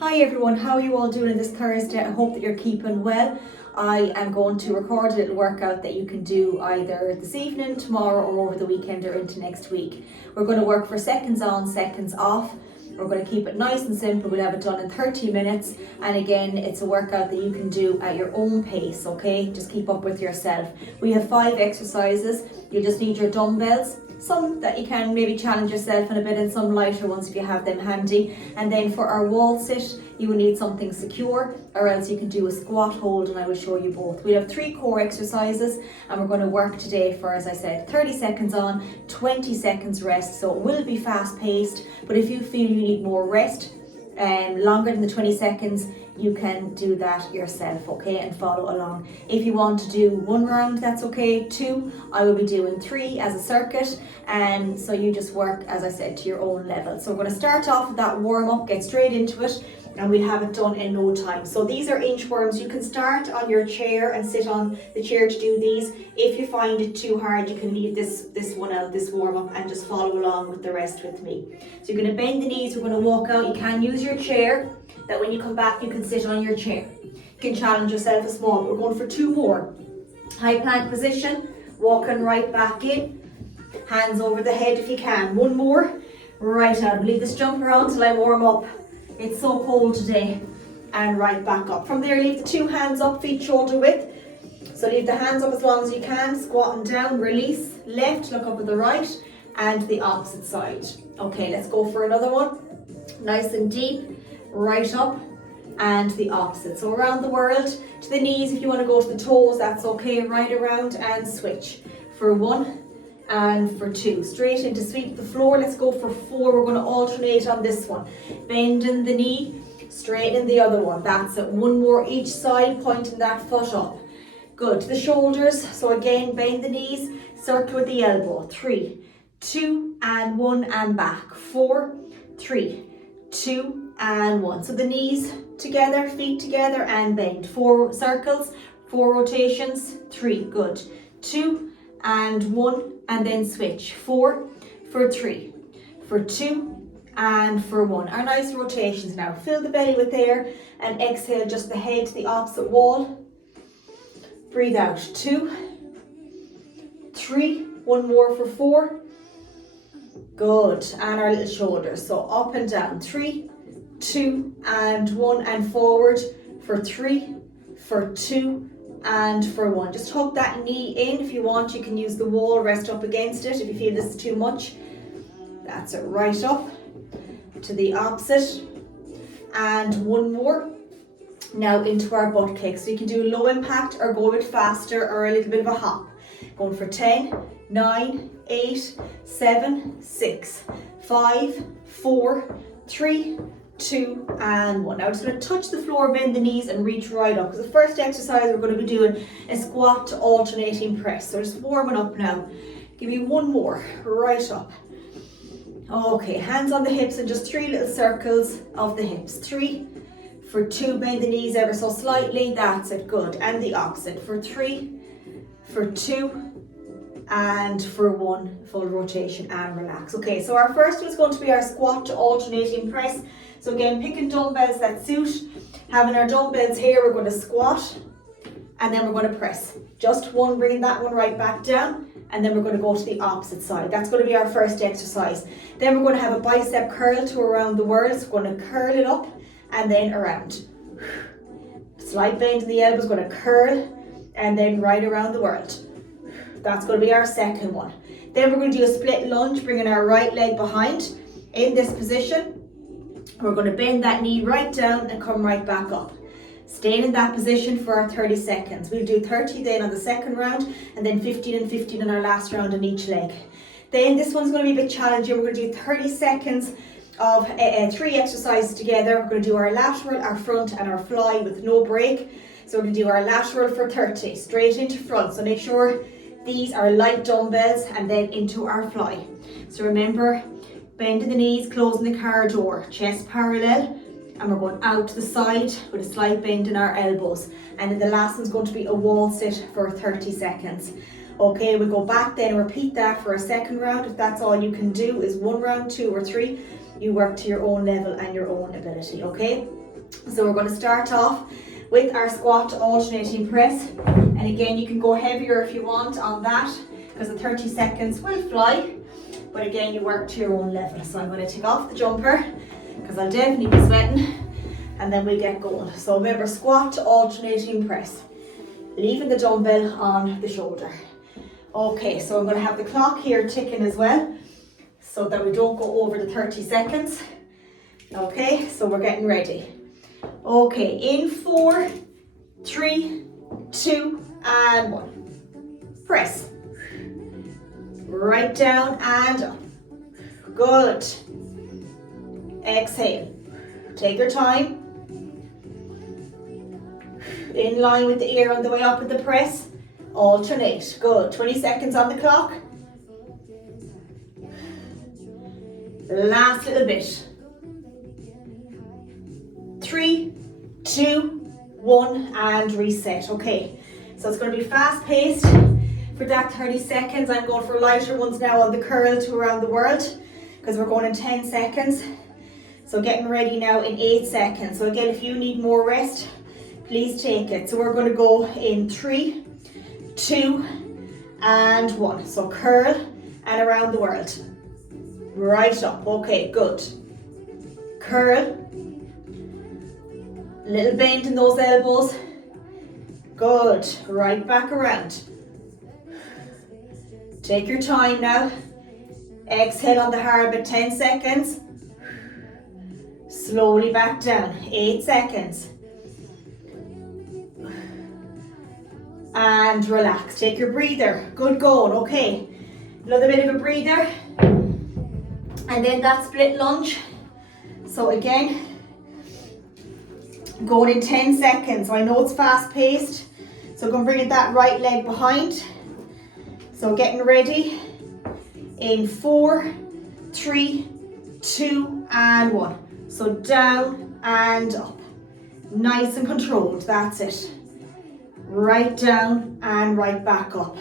Hi everyone, how are you all doing this Thursday? I hope that you're keeping well. I am going to record a little workout that you can do either this evening, tomorrow, or over the weekend or into next week. We're going to work for seconds on, seconds off. We're going to keep it nice and simple. We'll have it done in 30 minutes. And again, it's a workout that you can do at your own pace, okay? Just keep up with yourself. We have 5 exercises. You just need your dumbbells. Some that you can maybe challenge yourself in a bit, and some lighter ones if you have them handy. And then for our wall sit, you will need something secure, or else you can do a squat hold, and I will show you both. We have 3 core exercises, and we're going to work today for, as I said, 30 seconds on, 20 seconds rest. So it will be fast paced, but if you feel you need more rest, longer than the 20 seconds, you can do that yourself, okay, and follow along. If you want to do 1 round, that's okay. 2, I will be doing 3 as a circuit, and so you just work, as I said, to your own level. So we're going to start off with that warm up, get straight into it, and we'll have it done in no time. So these are inchworms. You can start on your chair and sit on the chair to do these. If you find it too hard, you can leave this one out, this warm up, and just follow along with the rest with me. So you're going to bend the knees, we're going to walk out. You can use your chair, that when you come back you can sit on your chair. You can challenge yourself a small, but we're going for 2 more. High plank position, walking right back in, hands over the head if you can. 1 more, right out. Leave this jump around till I warm up. It's so cold today. And right back up. From there, leave the 2 hands up, feet shoulder width. So leave the hands up as long as you can, squatting down, release, left, look up at the right, and the opposite side. Okay, let's go for another one. Nice and deep, right up, and the opposite. So around the world, to the knees. If you want to go to the toes, that's okay. Right around and switch for 1 and for 2. Straight into sweep the floor. Let's go for 4. We're going to alternate on this one. Bending the knee, straighten the other one. That's it. 1 more each side, pointing that foot up. Good. To the shoulders. So again, bend the knees, circle with the elbow. 3, 2, and 1, and back. 4, 3, 2, and 1. So the knees together, feet together, and bend. 4 circles, 4 rotations. 3, good. 2 and 1, and then switch. 4 for 3, for 2, and for 1. Our nice rotations now. Fill the belly with air and exhale just the head to the opposite wall. Breathe out. 2, 3, 1 more for 4. Good. And our little shoulders. So up and down. 3, 2, and 1, and forward for 3, for 2, and for 1. Just hook that knee in. If you want, you can use the wall, rest up against it if you feel this is too much. That's it. Right up to the opposite, and 1 more. Now into our butt kick. So you can do low impact or go a bit faster or a little bit of a hop. Going for 10, 9, 8, 7, 6, 5, 4, 3, 2, and 1. Now we're just going to touch the floor, bend the knees, and reach right up. Because the first exercise we're going to be doing a squat to alternating press. So just warming up now. Give me 1 more, right up. Okay, hands on the hips and just 3 little circles of the hips. 3, for 2, bend the knees ever so slightly. That's it, good. And the opposite. For 3, for 2, and for 1, full rotation, and relax. Okay, so our first one is going to be our squat to alternating press. So again, picking dumbbells that suit. Having our dumbbells here, we're going to squat, and then we're going to press. Just 1, bringing that one right back down, and then we're going to go to the opposite side. That's going to be our first exercise. Then we're going to have a bicep curl to around the world. So we're going to curl it up, and then around. Slight bend in the elbows, going to curl, and then right around the world. That's going to be our second one. Then we're going to do a split lunge, bringing our right leg behind. In this position, we're going to bend that knee right down and come right back up. Staying in that position for our 30 seconds. We'll do 30 then on the second round, and then 15 and 15 on our last round on each leg. Then this one's going to be a bit challenging. We're going to do 30 seconds of 3 exercises together. We're going to do our lateral, our front, and our fly with no break. So we're going to do our lateral for 30, straight into front. So make sure these are light dumbbells, and then into our fly. So remember, bending the knees, closing the car door, chest parallel, and we're going out to the side with a slight bend in our elbows. And then the last one's going to be a wall sit for 30 seconds. Okay, we'll go back then and repeat that for a second round. If that's all you can do is 1 round, 2 or 3, you work to your own level and your own ability, okay? So we're going to start off with our squat alternating press. And again, you can go heavier if you want on that, because the 30 seconds will fly. But again, you work to your own level. So I'm going to take off the jumper, because I'll definitely be sweating, and then we'll get going. So remember, squat alternating press, leaving the dumbbell on the shoulder. Okay, so I'm going to have the clock here ticking as well, so that we don't go over the 30 seconds. Okay, so we're getting ready. Okay, in 4, 3, 2, and 1. Press. Right down and up. Good. Exhale. Take your time. In line with the ear on the way up with the press. Alternate. Good. 20 seconds on the clock. Last little bit. 3, 2, 1, and reset. Okay, so it's going to be fast paced for that 30 seconds. I'm going for lighter ones now on the curl to around the world, because we're going in 10 seconds. So getting ready now in 8 seconds. So again, if you need more rest, please take it. So we're going to go in 3, 2, and 1. So curl and around the world. Right up. Okay, good. Curl. Little bend in those elbows. Good. Right back around. Take your time now. Exhale on the hard bit, 10 seconds. Slowly back down, 8 seconds. And relax. Take your breather. Good going. Okay. Another bit of a breather. And then that split lunge. So again, going in 10 seconds. So I know it's fast paced, so I'm going to bring that right leg behind. So getting ready in 4, 3, 2, and 1. So down and up. Nice and controlled. That's it. Right down and right back up.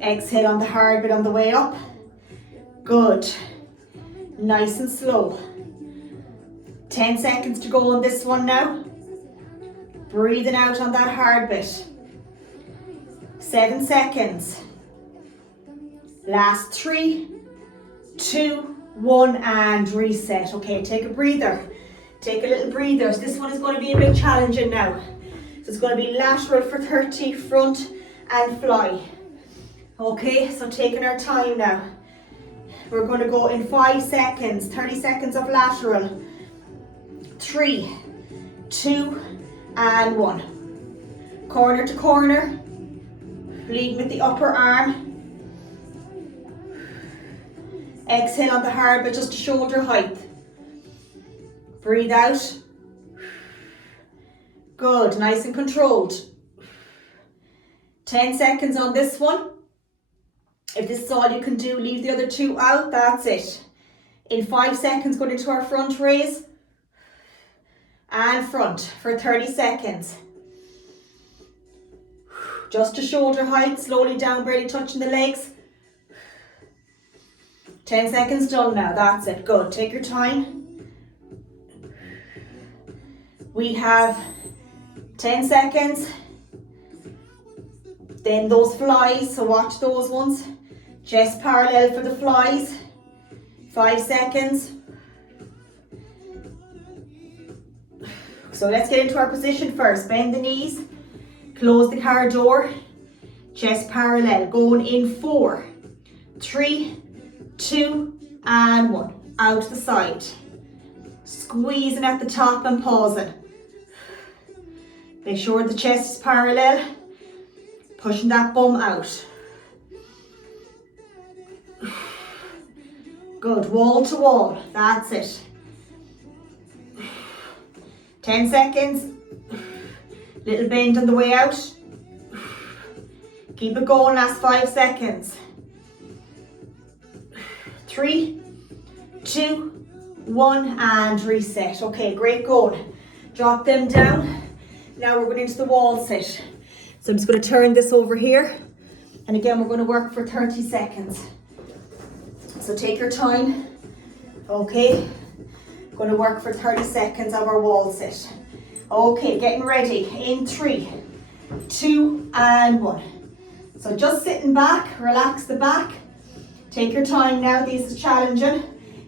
Exhale on the hard bit on the way up. Good. Nice and slow. 10 seconds to go on this one now. Breathing out on that hard bit. 7 seconds. Last 3, 2, 1, and reset. Okay, take a breather. Take a little breather. So this one is going to be a bit challenging now. So it's going to be lateral for 30, front and fly. Okay, so taking our time now. We're going to go in 5 seconds, 30 seconds of lateral. 3, 2, and 1. Corner to corner. Leading with the upper arm. Exhale on the hard bit just to shoulder height. Breathe out. Good, nice and controlled. 10 seconds on this one. If this is all you can do, leave the other 2 out, that's it. In 5 seconds, going into our front raise. And front for 30 seconds. Just to shoulder height, slowly down, barely touching the legs. 10 seconds done now, that's it, good. Take your time. We have 10 seconds. Then those flies, so watch those ones. Chest parallel for the flies. 5 seconds. So let's get into our position first. Bend the knees, close the car door, chest parallel. Going in 4, 3, 2, and 1. Out the side. Squeezing at the top and pausing. Make sure the chest is parallel. Pushing that bum out. Good, wall to wall, that's it. 10 seconds. Little bend on the way out. Keep it going, last 5 seconds. 3, 2, 1, and reset. Okay, great going. Drop them down. Now we're going into the wall sit. So I'm just going to turn this over here. And again, we're going to work for 30 seconds. So take your time. Okay. Going to work for 30 seconds of our wall sit. Okay, getting ready in 3, 2, and 1. So just sitting back, relax the back. Take your time now, this is challenging.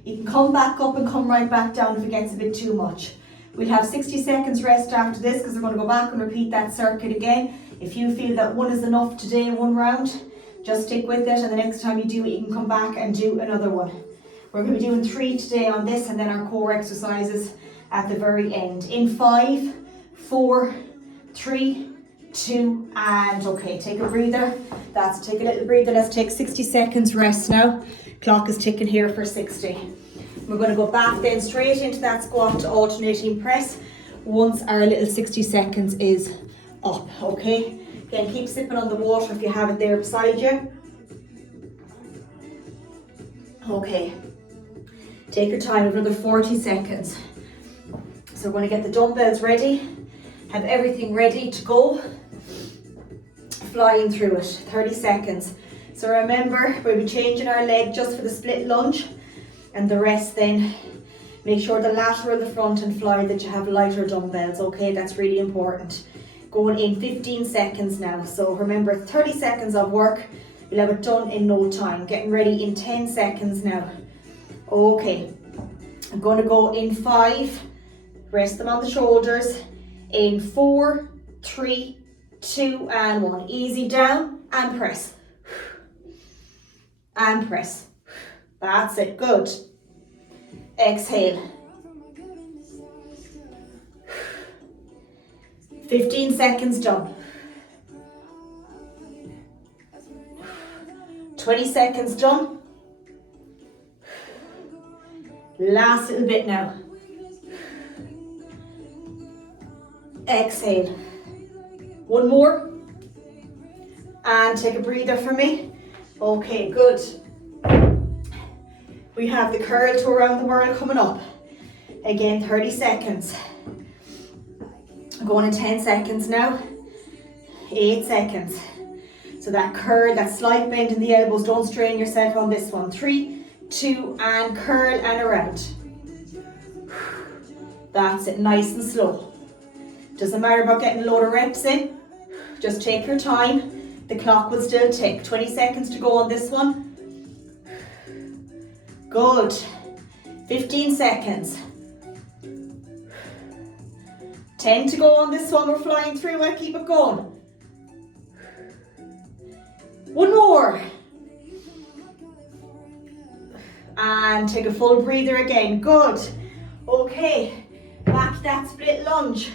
You can come back up and come right back down if it gets a bit too much. We'll have 60 seconds rest after this because we're going to go back and repeat that circuit again. If you feel that 1 is enough today, 1 round, just stick with it, and the next time you do it, you can come back and do another one. We're going to be doing 3 today on this, and then our core exercises at the very end. In 5, 4, 3, 2, and okay, take a breather. That's take a little breather. Let's take 60 seconds rest now. Clock is ticking here for 60. We're going to go back then straight into that squat to alternating press once our little 60 seconds is up, okay? Again, keep sipping on the water if you have it there beside you. Okay, take your time, another 40 seconds. So we're going to get the dumbbells ready, have everything ready to go, flying through it, 30 seconds. So remember, we'll be changing our leg just for the split lunge, and the rest then, make sure the lateral, the front and fly that you have lighter dumbbells, okay? That's really important. Going in 15 seconds now. So remember, 30 seconds of work, you'll have it done in no time. Getting ready in 10 seconds now. Okay, I'm going to go in 5, rest them on the shoulders, in 4, 3, 2, and 1. Easy down and press. And press. That's it, good. Exhale. 15 seconds done. 20 seconds done. Last little bit now. Exhale. 1 more. And take a breather for me. Okay, good. We have the curl to around the world coming up. Again, 30 seconds. I'm going in 10 seconds now. 8 seconds. So that curl, that slight bend in the elbows, don't strain yourself on this one. 3, 2, and curl and around. That's it, nice and slow. Doesn't matter about getting a load of reps in. Just take your time. The clock will still tick. 20 seconds to go on this one. Good. 15 seconds. 10 to go on this one. We're flying through it. Keep it going. 1 more. And take a full breather again. Good. Okay. Back to that split lunge.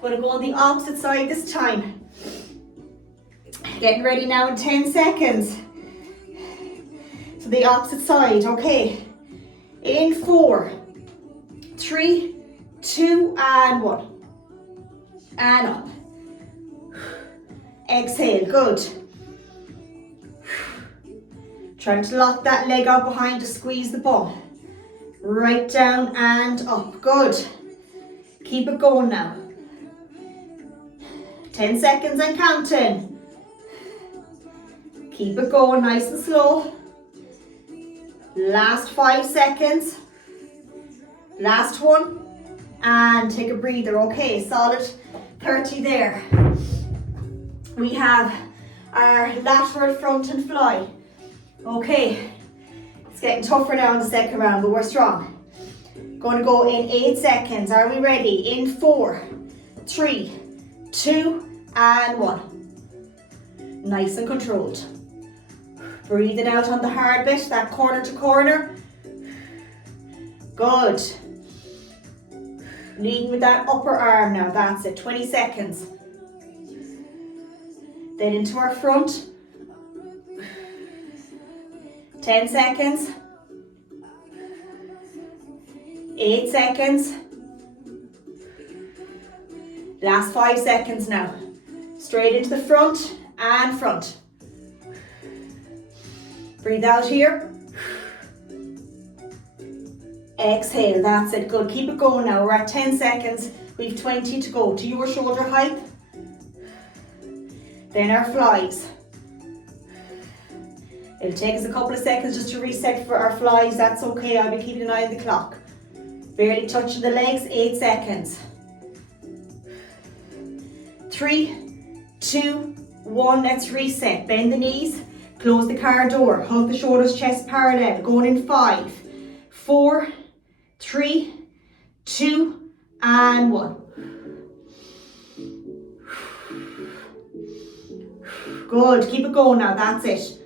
Going to go on the opposite side this time. Getting ready now in 10 seconds. So the opposite side, okay. In 4, 3, 2, and 1. And up. Exhale, good. Trying to lock that leg out behind to squeeze the bum. Right down and up, good. Keep it going now. 10 seconds and counting. Keep it going nice and slow. Last 5 seconds. Last one. And take a breather. Okay, solid 30 there. We have our lateral front and fly. Okay, it's getting tougher now in the second round, but we're strong. Going to go in 8 seconds. Are we ready? In 4, 3, 2, and 1. Nice and controlled. Breathing out on the hard bit, that corner to corner. Good. Leading with that upper arm now, that's it, 20 seconds. Then into our front. 10 seconds. 8 seconds. Last 5 seconds now. Straight into the front and front. Breathe out here. Exhale, that's it, good. Keep it going now. We're at 10 seconds. We've 20 to go. To your shoulder height. Then our flies. It'll take us a couple of seconds just to reset for our flies. That's okay, I'll be keeping an eye on the clock. Barely touching the legs, 8 seconds. 3, 2, 1, let's reset. Bend the knees, close the car door, hug the shoulders, chest parallel. Going in 5, 4, 3, 2, and 1. Good, keep it going now, that's it.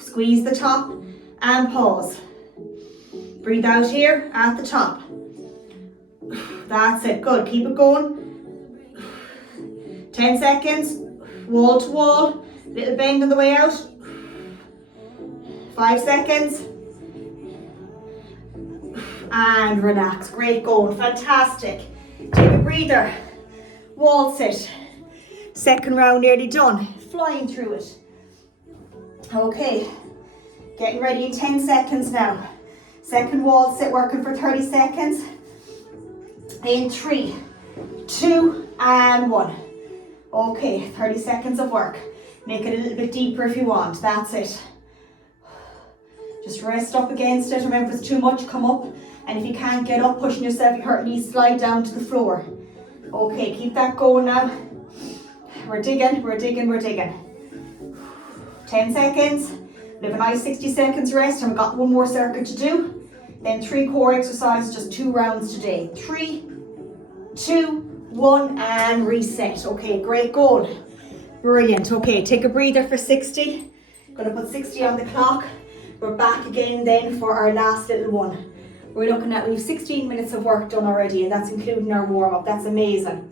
Squeeze the top and pause. Breathe out here at the top. That's it, good, keep it going. 10 seconds, wall to wall, little bend on the way out. 5 seconds. And relax, great going, fantastic. Take a breather, wall sit. Second round nearly done, flying through it. Okay, getting ready in 10 seconds now. Second wall sit, working for 30 seconds. In 3, 2, and 1. Okay, 30 seconds of work. Make it a little bit deeper if you want, that's it. Just rest up against it. Remember, if it's too much, come up. And if you can't get up, pushing yourself, you hurt knees, slide down to the floor. Okay, keep that going now. We're digging, we're digging, we're digging. 10 seconds. We have a nice 60 seconds rest, and we've got one more circuit to do. Then 3 core exercises, just 2 rounds today. 3, 2, 1, and reset. Okay, great going. Brilliant. Okay, take a breather for 60. Gonna put 60 on the clock. We're back again then for our last little one. We're looking at, we have 16 minutes of work done already, and that's including our warm-up. That's amazing.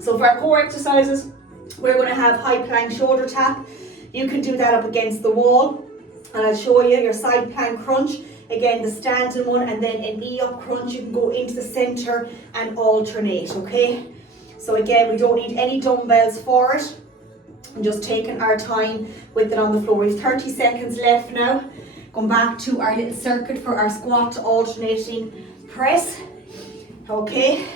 So for our core exercises, we're going to have high plank shoulder tap. You can do that up against the wall, and I'll show you your side plank crunch. Again, the standing one, and then an E-up crunch. You can go into the center and alternate, okay? So again, we don't need any dumbbells for it. I'm just taking our time with it on the floor. We have 30 seconds left now. Going back to our little circuit for our squat to alternating press. Okay,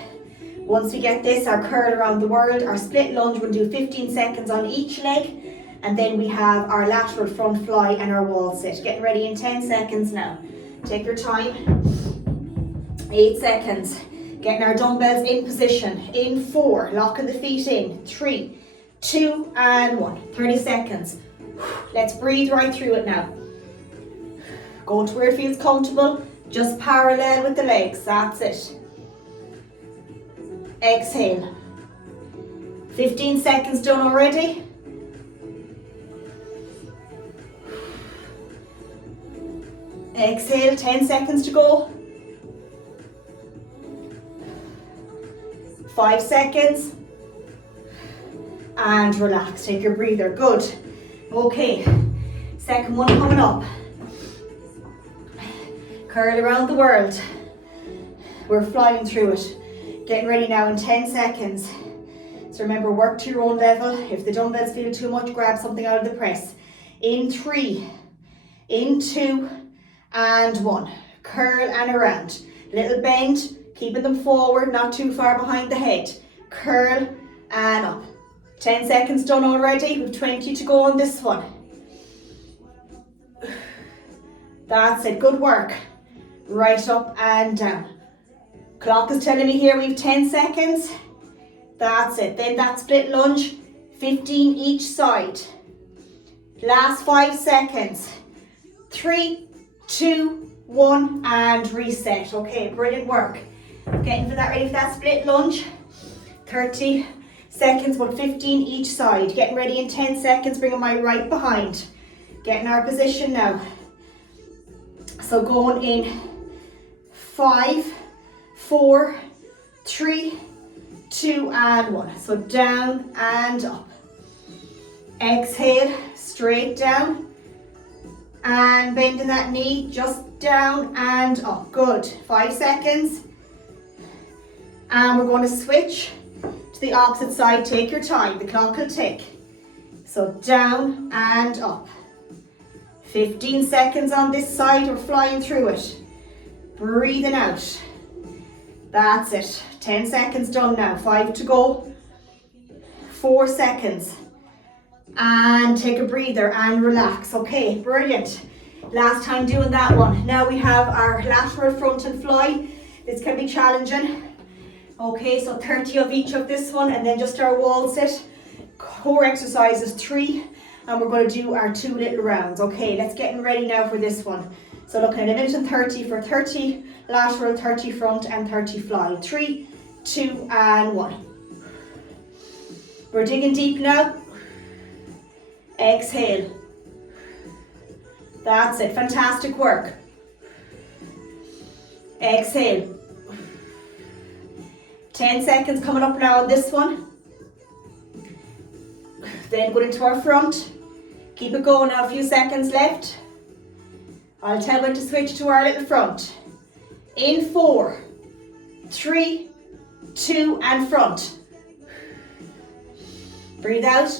once we get this, our curl around the world, our split lunge, we'll do 15 seconds on each leg. And then we have our lateral front fly and our wall sit. Getting ready in 10 seconds now. Take your time. 8 seconds. Getting our dumbbells in position. In 4, locking the feet in. 3, 2, and 1. 30 seconds. Let's breathe right through it now. Go to where it feels comfortable. Just parallel with the legs. That's it. Exhale. 15 seconds done already. Exhale, 10 seconds to go. 5 seconds. And relax, take your breather, good. Okay, second one coming up. Curl around the world. We're flying through it. Getting ready now in 10 seconds. So remember, work to your own level. If the dumbbells feel too much, grab something out of the press. In 3, in 2, and 1. Curl and around. Little bend, keeping them forward, not too far behind the head. Curl and up. 10 seconds done already. We've 20 to go on this one. That's it, good work. Right up and down. Clock is telling me here we've 10 seconds. That's it. Then that split lunge, 15 each side. Last 5 seconds. 3, 2, 1, and reset. Okay, brilliant work. Getting for that, ready for that split lunge. 30 seconds, but 15 each side. Getting ready in 10 seconds, bringing my right behind. Getting our position now. So going in 5, 4, 3, 2, and 1. So down and up. Exhale, straight down. And bending that knee, just down and up. Good. 5 seconds. And we're going to switch to the opposite side. Take your time. The clock will tick. So down and up. 15 seconds on this side. We're flying through it. Breathing out. That's it. 10 seconds done now. 5 to go. 4 seconds. And take a breather and relax. Okay, brilliant. Last time doing that one. Now we have our lateral front and fly. This can be challenging. Okay, so 30 of each of this one, and then just our wall sit. Core exercises 3, and we're going to do our 2 little rounds. Okay, let's get ready now for this one. So looking at a minute and 30 for 30 lateral, 30 front, and 30 fly. 3, 2, and 1. We're digging deep now. Exhale. That's it, fantastic work. Exhale. 10 seconds coming up now on this one. Then go into our front. Keep it going now, a few seconds left. I'll tell when to switch to our little front. In 4, 3, 2, and front. Breathe out.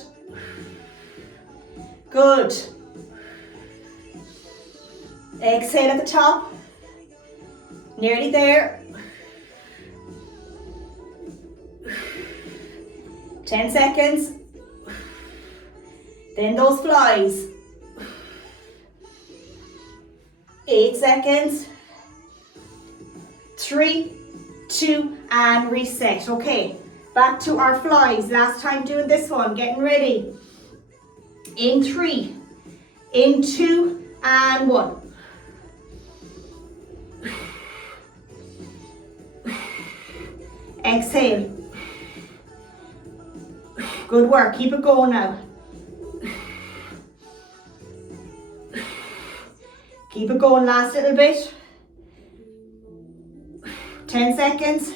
Good. Exhale at the top. Nearly there. 10 seconds. Then those flies. 8 seconds. 3, 2, and reset. Okay, back to our flies. Last time doing this one, getting ready. In 3, in 2, and 1. Exhale. Good work, keep it going now. Keep it going, last little bit. 10 seconds.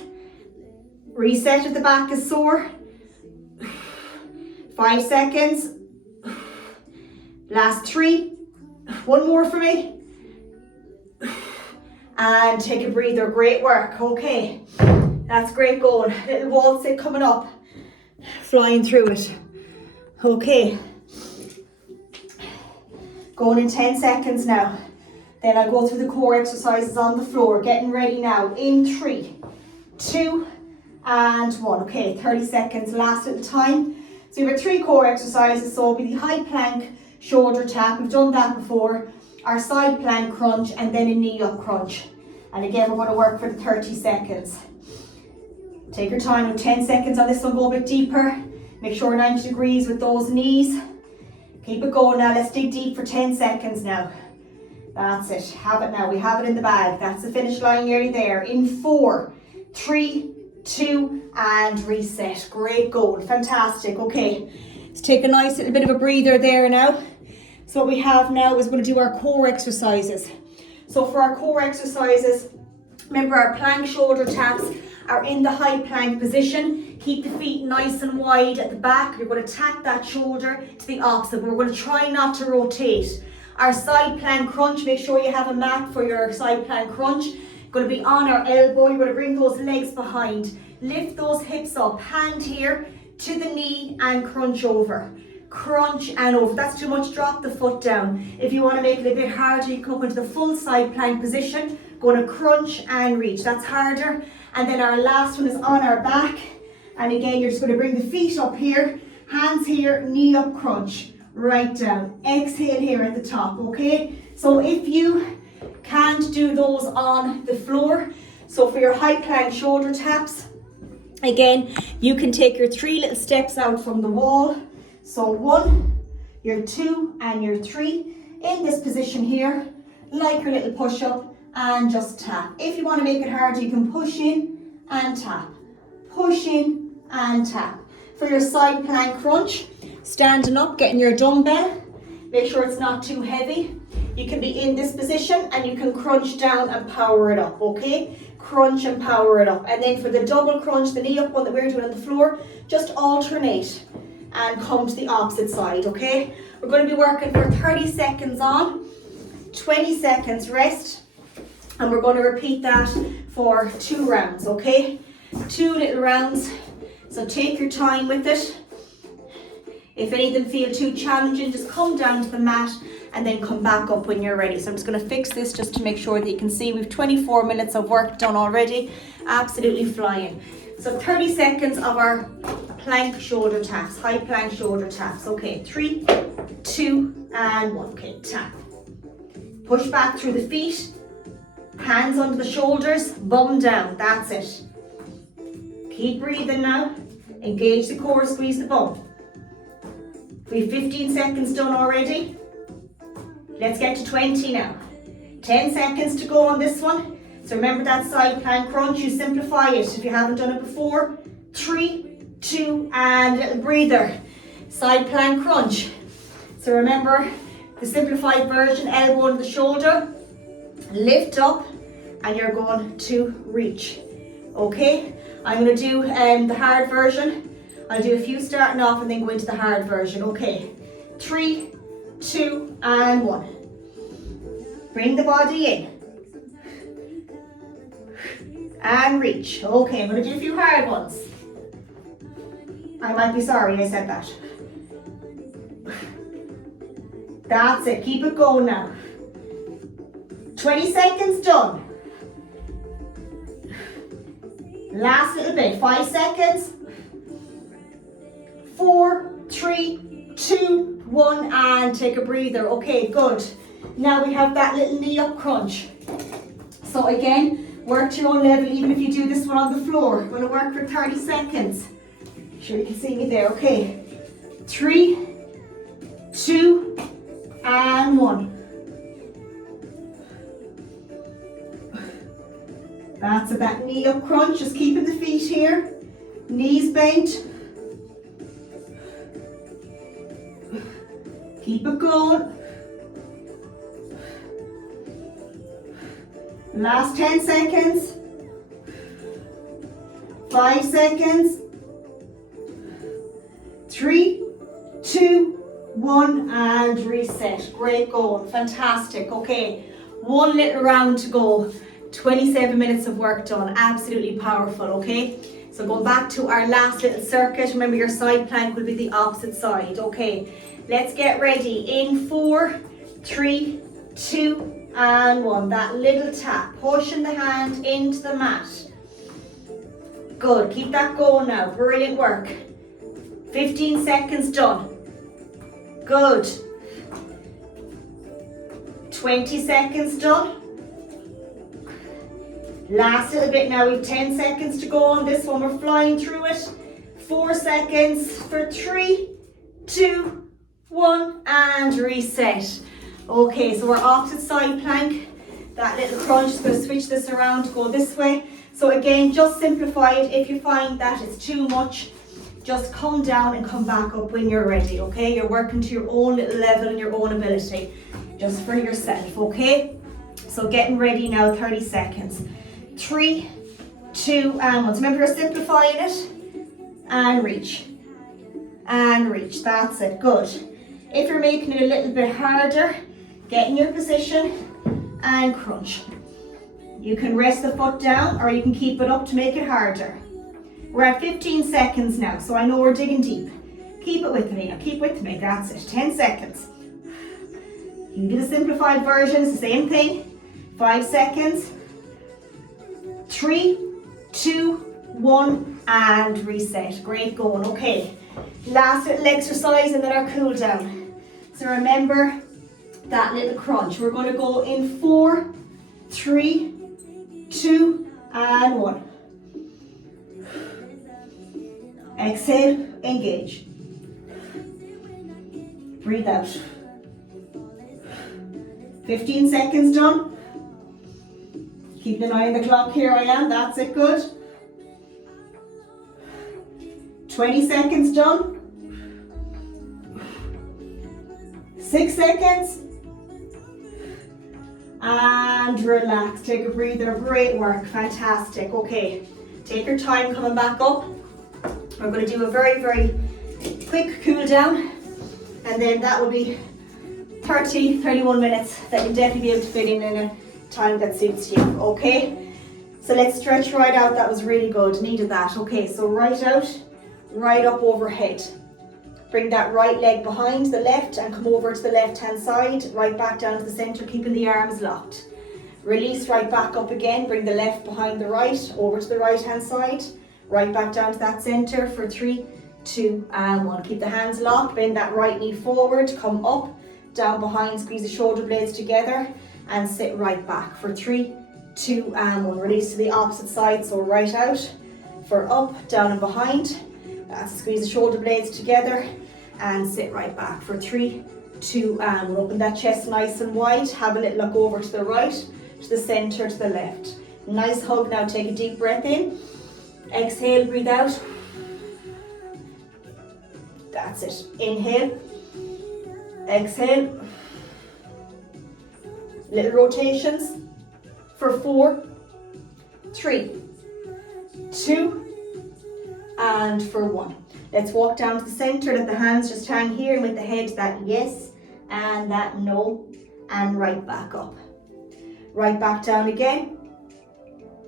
Reset if the back is sore. 5 seconds. Last 3. One more for me. And take a breather, great work, okay. That's great going. Little wall sit coming up. Flying through it. Okay. Going in 10 seconds now. Then I'll go through the core exercises on the floor. Getting ready now. In 3, 2, and 1. Okay, 30 seconds last at a time. So we've got 3 core exercises. So it'll be the high plank, shoulder tap. We've done that before. Our side plank crunch, and then a knee up crunch. And again, we're going to work for the 30 seconds. Take your time with 10 seconds on this one, go a bit deeper. Make sure 90 degrees with those knees. Keep it going now, let's dig deep for 10 seconds now. That's it, have it now, we have it in the bag. That's the finish line nearly there. In 4, 3, 2, and reset. Great goal, fantastic, okay. Let's take a nice little bit of a breather there now. So what we have now is we're going to do our core exercises. So for our core exercises, remember our plank shoulder taps are in the high plank position. Keep the feet nice and wide at the back. You're going to tap that shoulder to the opposite. We're going to try not to rotate. Our side plank crunch, make sure you have a mat for your side plank crunch. Going to be on our elbow. You're going to bring those legs behind. Lift those hips up. Hand here to the knee and crunch over. Crunch and over. If that's too much, drop the foot down. If you want to make it a bit harder, you can come into the full side plank position. Going to crunch and reach. That's harder. And then our last one is on our back. And again, you're just going to bring the feet up here, hands here, knee up crunch, right down. Exhale here at the top, okay? So if you can't do those on the floor, so for your high plank shoulder taps, again, you can take your 3 little steps out from the wall. So 1, your 2, and your 3 in this position here, like your little push-up, and just tap. If you want to make it harder, you can push in and tap. Push in and tap. For your side plank crunch, standing up, getting your dumbbell. Make sure it's not too heavy. You can be in this position and you can crunch down and power it up, okay? Crunch and power it up. And then for the double crunch, the knee up one that we're doing on the floor, just alternate and come to the opposite side, okay? We're going to be working for 30 seconds on, 20 seconds rest. And we're going to repeat that for 2 rounds, okay? 2 little rounds. So take your time with it. If any of them feel too challenging, just come down to the mat and then come back up when you're ready. So I'm just going to fix this just to make sure that you can see we've 24 minutes of work done already. Absolutely flying. So 30 seconds of our plank shoulder taps, high plank shoulder taps. Okay, 3, 2, and 1. Okay, tap. Push back through the feet, hands under the shoulders, bum down, that's it. Keep breathing now, engage the core, squeeze the bum. We've 15 seconds done already. Let's get to 20 now. 10 seconds to go on this one. So remember that side plank crunch, you simplify it if you haven't done it before. 3, 2, and a little breather. Side plank crunch. So remember the simplified version, elbow under the shoulder, lift up, and you're going to reach. Okay, I'm going to do the hard version. I'll do a few starting off and then go into the hard version. Okay, 3, 2, and 1. Bring the body in. And reach. Okay, I'm going to do a few hard ones. I might be sorry I said that. That's it, keep it going now. 20 seconds done. Last little bit, 5 seconds. 4, 3, 2, 1, and take a breather. Okay, good. Now we have that little knee up crunch. So again, work to your own level, even if you do this one on the floor. We're gonna work for 30 seconds. Sure you can see me there, okay. 3, 2, and 1. That's it, that knee up crunch, just keeping the feet here. Knees bent. Keep it going. Last 10 seconds. 5 seconds. 3, 2, 1, and reset. Great going, fantastic. Okay, one little round to go. 27 minutes of work done, absolutely powerful, okay? So going back to our last little circuit, remember your side plank will be the opposite side, okay? Let's get ready. In 4, 3, 2, and 1. That little tap, pushing the hand into the mat. Good, keep that going now, brilliant work. 15 seconds done. Good. 20 seconds done. Last little bit now, we've 10 seconds to go on this one, we're flying through it. 4 seconds for 3, 2, 1, and reset. Okay, so we're off to side plank. That little crunch is going to switch this around to go this way. So again, just simplify it. If you find that it's too much, just come down and come back up when you're ready, okay? You're working to your own little level and your own ability, just for yourself, okay? So getting ready now, 30 seconds. 3, 2, and 1. So remember, you're simplifying it. And reach. And reach, that's it, good. If you're making it a little bit harder, get in your position and crunch. You can rest the foot down or you can keep it up to make it harder. We're at 15 seconds now, so I know we're digging deep. Keep it with me now, keep with me, that's it. 10 seconds. You can do the simplified version, it's the same thing. 5 seconds. 3, 2, 1, and reset. Great going, okay. Last little exercise and then our cool down. So remember that little crunch. We're going to go in 4, 3, 2, and 1. Exhale, engage. Breathe out. 15 seconds done. Keep an eye on the clock, here I am, that's it, good. 20 seconds done. 6 seconds. And relax, take a breather, great work, fantastic. Okay, take your time coming back up. We're going to do a very, very quick cool down, and then that will be 30, 31 minutes that you'll definitely be able to fit in a time that suits you, okay? So let's stretch right out, that was really good, needed that. Okay, so right out, right up overhead. Bring that right leg behind the left and come over to the left hand side, right back down to the center, keeping the arms locked. Release right back up again, bring the left behind the right, over to the right hand side, right back down to that center for 3, 2, and 1. Keep the hands locked, bend that right knee forward, come up, down behind, squeeze the shoulder blades together, and sit right back for 3, 2, and 1. Release to the opposite side, so right out for up, down and behind. Squeeze the shoulder blades together and sit right back for 3, 2, and 1. Open that chest nice and wide. Have a little look over to the right, to the center, to the left. Nice hug now. Take a deep breath in. Exhale, breathe out. That's it. Inhale. Exhale. Little rotations for 4, 3, 2, and for 1. Let's walk down to the center. Let the hands just hang here, and with the head, that yes and that no, and right back up. Right back down again.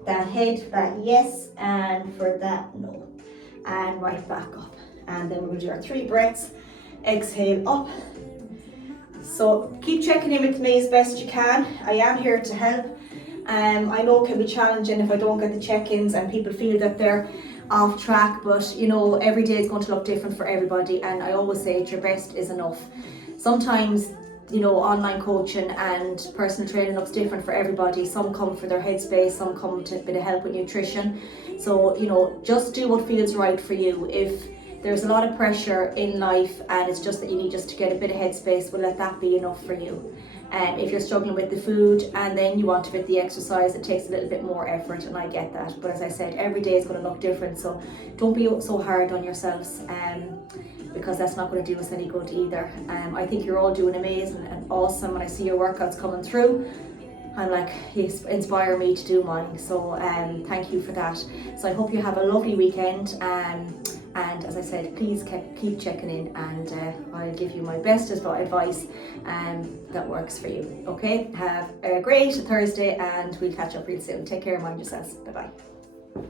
That head, that yes, and for that no, and right back up. And then we're going to do our 3 breaths. Exhale up. So keep checking in with me as best you can. I am here to help. I know it can be challenging if I don't get the check-ins and people feel that they're off track, but you know, every day is going to look different for everybody, and I always say your best is enough. Sometimes, you know, online coaching and personal training looks different for everybody. Some come for their headspace, some come to a bit of help with nutrition. So, you know, just do what feels right for you. If there's a lot of pressure in life and it's just that you need just to get a bit of headspace, well, let that be enough for you. And if you're struggling with the food and then you want to fit the exercise, it takes a little bit more effort, and I get that. But as I said, every day is going to look different, so don't be so hard on yourselves, because that's not going to do us any good either. I think you're all doing amazing and awesome, and I see your workouts coming through. And like, you inspire me to do mine, so thank you for that. So I hope you have a lovely weekend, and as I said, please keep checking in, and I'll give you my best advice that works for you. Okay, have a great Thursday, and we'll catch up real soon. Take care and mind yourselves. Bye bye.